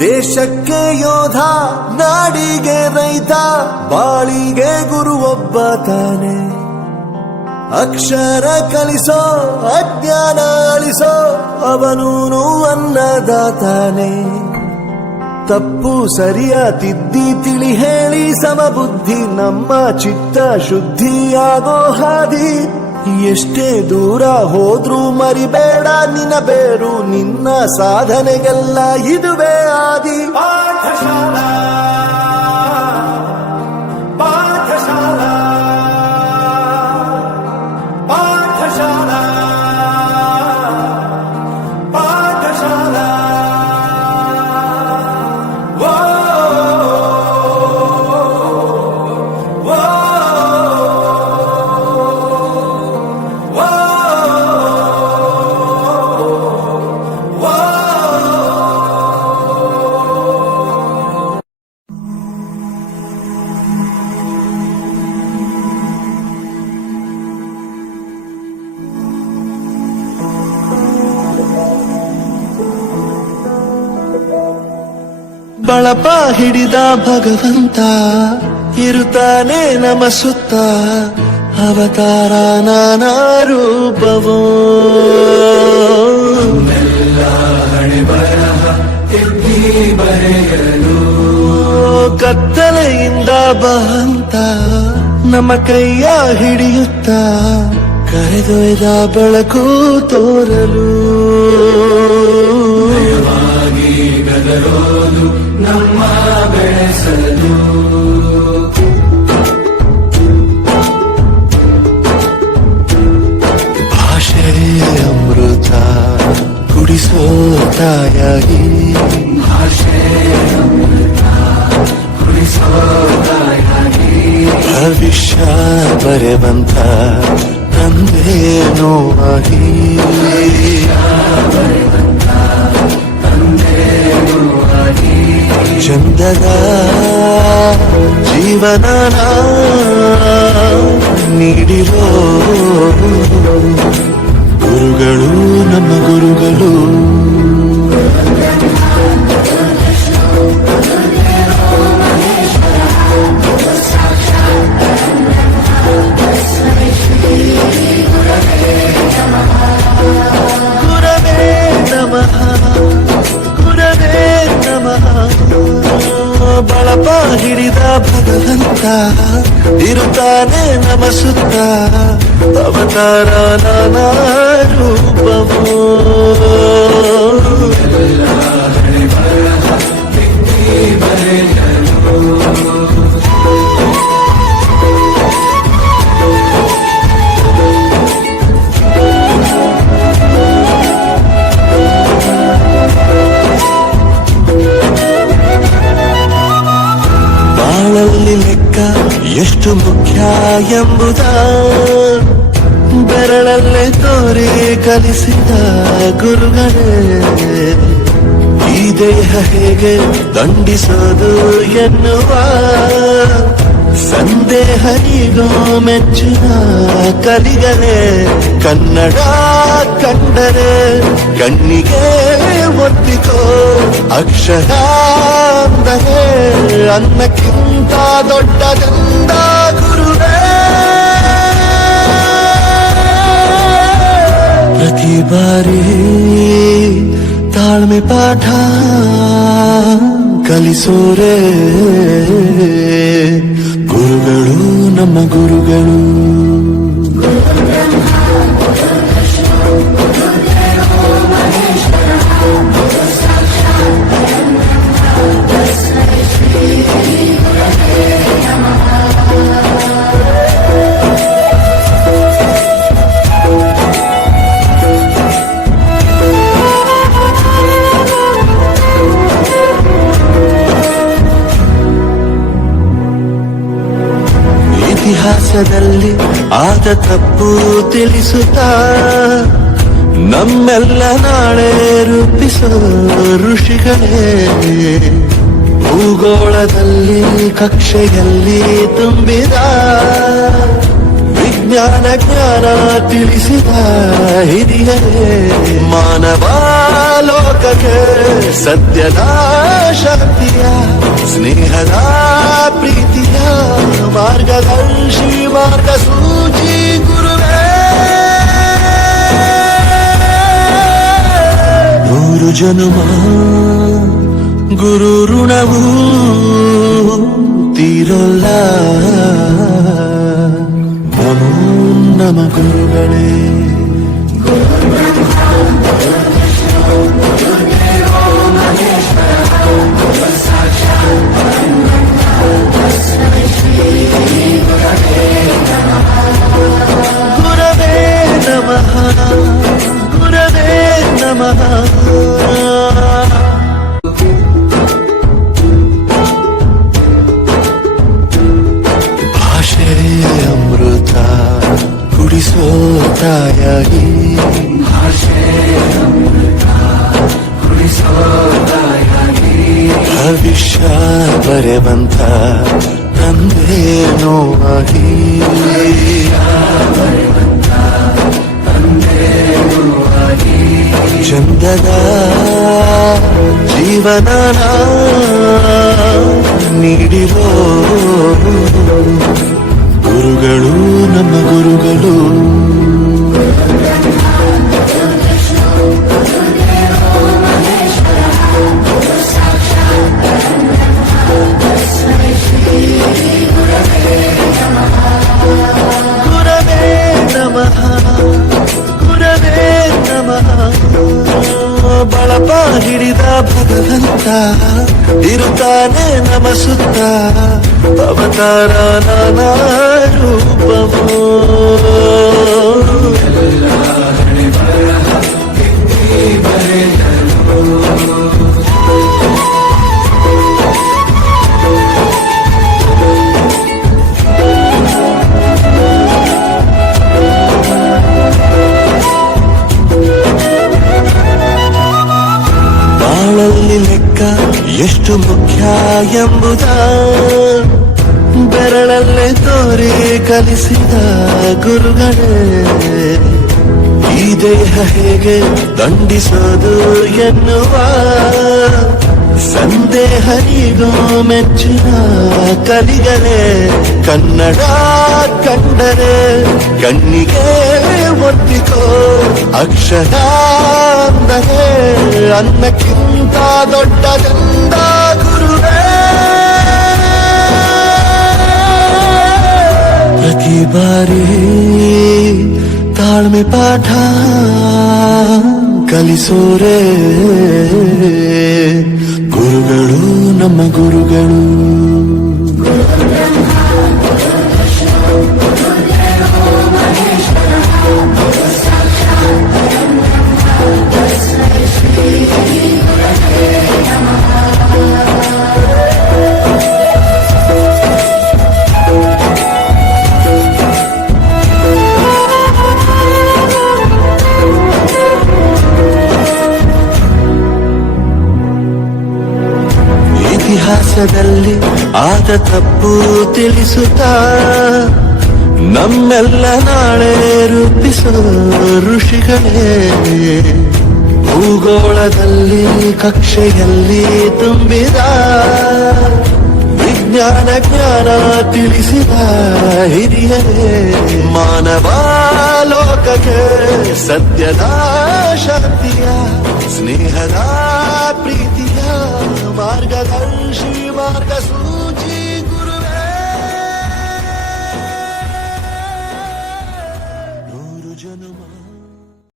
ದೇಶಕ್ಕೆ ಯೋಧ, ನಾಡಿಗೆ ರೈತ, ಬಾಳಿಗೆ ಗುರು ಒಬ್ಬ ತಾನೆ. ಅಕ್ಷರ ಕಲಿಸೋ, ಅಜ್ಞಾನ ಅಳಿಸೋ, ಅವನೂನು ಅನ್ನದಾತಾನೆ. ತಪ್ಪು ಸರಿಯ ತಿದ್ದಿ ತಿಳಿ ಹೇಳಿ ಸಮಬುದ್ಧಿ ನಮ್ಮ ಚಿತ್ತ ಶುದ್ಧಿಯಾಗೋ ಹಾದಿ. ಎಷ್ಟೇ ದೂರ ಹೋದ್ರೂ ಮರಿಬೇಡ ನಿನ್ನ ಬೇರು, ನಿನ್ನ ಸಾಧನೆಗೆಲ್ಲ ಇದುವೇ ಆದಿ. ಪಾಠಶಾಲಾ ಪಾಠಶಾಲಾ ಪಾಠಶಾಲಾ ಪಾಠಶಾಲಾ. ಬಳಪ ಹಿಡಿದ ಭಗವಂತ ಇರುತ್ತಾನೆ ನಮ ಸುತ್ತ, ಅವತಾರ ನಾನಾ ರೂಪವೋ. ಕತ್ತಲೆಯಿಂದ ಬಂತ ನಮ್ಮ ಕೈಯ ಹಿಡಿಯುತ್ತ, ಕರೆದೊಯ್ದ ಬೆಳಕು ತೋರಲು. ಗದರೋದು ನಮ್ಮ ಬೆಳೆಸಲು. ಭಾಷೆಯ ಅಮೃತ ಕುಡಿಸೋ ತಾಯಾಗಿ, ಭಾಷೆಯ ಅಮೃತ ಕುಡಿಸೋ ತಾಯಾಗಿ. ಭವಿಷ್ಯ ಬರೆವಂತ ತಂದೇನೋ ಆಗಿ, ಚಂದದ ಜೀವನ ನೀಡಿರೋ ಗುರುಗಳು ನಮ್ಮ ಗುರುಗಳು. ಗುರವೇ ನಮಃ, ಗುರವೇ ನಮಃ. ಬಳಪ ಹಿಡಿದ ಭಗವಂತ ಇರುತ್ತಾನೆ ನಮ ಸುತ್ತ, ಅವತಾರ ನಾನಾ ರೂಪವೋ. ಬಾಳಲ್ಲಿ ಲೆಕ್ಕ ಎಷ್ಟು ಮುಖ್ಯ ಎಂಬುದ ಬೆರಳಲ್ಲೇ ತೋರಿ ಕಲಿಸಿದ ಗುರುಗಳೇ. ಈ ದೇಹ ಹೇಗೆ ದಂಡಿಸೋದು ಎನ್ನುವ ಸಂದೇಹ ಈಗೋ ಮೆಚ್ಚಿನ ಕಲಿಗಲೇ. ಕನ್ನಡ ಕಂಡರೆ ಕಣ್ಣಿಗೆ ಒತ್ತಿಕೋ, ಅಕ್ಷರ ಅಂದರೆ ಅನ್ನಕ್ಕಿಂತ ದೊಡ್ಡದೆಂದ ಗುರುವೇ. ಪ್ರತಿ ಬಾರಿ ತಾಳ್ಮೆ ಪಾಠ ಕಲಿಸೋರೆ ಗುರುಗಳು ನಮ್ಮ ಗುರುಗಳು. ಇತಿಹಾಸದಲ್ಲಿ ಆದ ತಪ್ಪು ತಿಳಿಸುತ್ತಾ ನಮ್ಮೆಲ್ಲ ನಾಳೆ ರೂಪಿಸೋ ಋಷಿಗಳೇ. ಭೂಗೋಳದಲ್ಲಿ ಕಕ್ಷೆಯಲ್ಲಿ ತುಂಬಿದ ವಿಜ್ಞಾನ ಜ್ಞಾನ ತಿಳಿಸಿದ ಹಿರಿಯರೇ. ಮಾನವ ಲೋಕಕ್ಕೆ ಸತ್ಯದ ಶಾಂತಿಯ ಸ್ನೇಹದ ಪ್ರೀತಿಯ ಮಾರ್ಗದರ್ಶಿ ಮಾರ್ಗಸೂಚಿ ಗುರುವೇ. 100 ಜನುಮ ಗುರು ಋಣವು ತೀರಲ್ಲ. ನಮೋ ನಮ ಗುರುಗಳೇ. ಗುರವೇ ನಮಃ ಗುರವೇ ನಮಃ. ಭಾಷೆ ಅಮೃತ ಕುಡಿಸೋ ತಾಯಾಗಿ. ಭವಿಷ್ಯ ಬರೆವಂತ ತಂದೇನೋ ಆಗಿ. ಚಂದದ ಜೀವನ ನೀಡಿರೋ ಗುರುಗಳು ನಮ್ಮ ಗುರುಗಳು. ಗುರವೇ ನಮಃ ಗುರವೇ ನಮಃ. ಬಳಪ ಹಿಡಿದ ಭಗವಂತ ಇರುತ್ತಾನೆ ನಮ ಸುತ್ತ. ಅವತಾರ ನಾನಾ ರೂಪವೋ. ಬಾಳಲ್ಲಿ ಲೆಕ್ಕ ಎಷ್ಟು ಮುಖ್ಯ ಎಂಬುದ ಬೆರಳಲ್ಲೇ ತೋರಿ ಕಲಿಸಿದ ಗುರುಗಳೇ. ಈ ದೇಹ ಹೇಗೆ ದಂಡಿಸೋದು ಎನ್ನುವ ಸಂದೇಹನಿಗೂ ಮೆಚ್ಚಿನ ಕಲಿಗಳೇ. ಕನ್ನಡ ಕಂಡರೆ ಕಣ್ಣಿಗೆ ಒತ್ತಿಕೋ ಅಕ್ಷರ ಅಂದರೆ ಅನ್ನಕ್ಕಿಂತ ದೊಡ್ಡದೆಂದ ಗುರುವೇ. ಪ್ರತಿ ಬಾರಿ ತಾಳ್ಮೆ ಪಾಠ ಕಲಿಸೋರೆ ಗುರುಗಳು ನಮ್ಮ ಗುರುಗಳು. ಇತಿಹಾಸದಲ್ಲಿ ಆದ ತಪ್ಪು ತಿಳಿಸುತ್ತಾ ನಮ್ಮೆಲ್ಲ ನಾಳೆ ರೂಪಿಸೋ ಋಷಿಗಳೇ. ಭೂಗೋಳದಲ್ಲಿ ಕಕ್ಷೆಯಲ್ಲಿ ತುಂಬಿದ ವಿಜ್ಞಾನ ಜ್ಞಾನ ತಿಳಿಸಿದ ಹಿರಿಯರೇ. ಮಾನವ ಲೋಕಕ್ಕೆ ಸತ್ಯದ ಶಾಂತಿಯ ಸ್ನೇಹದ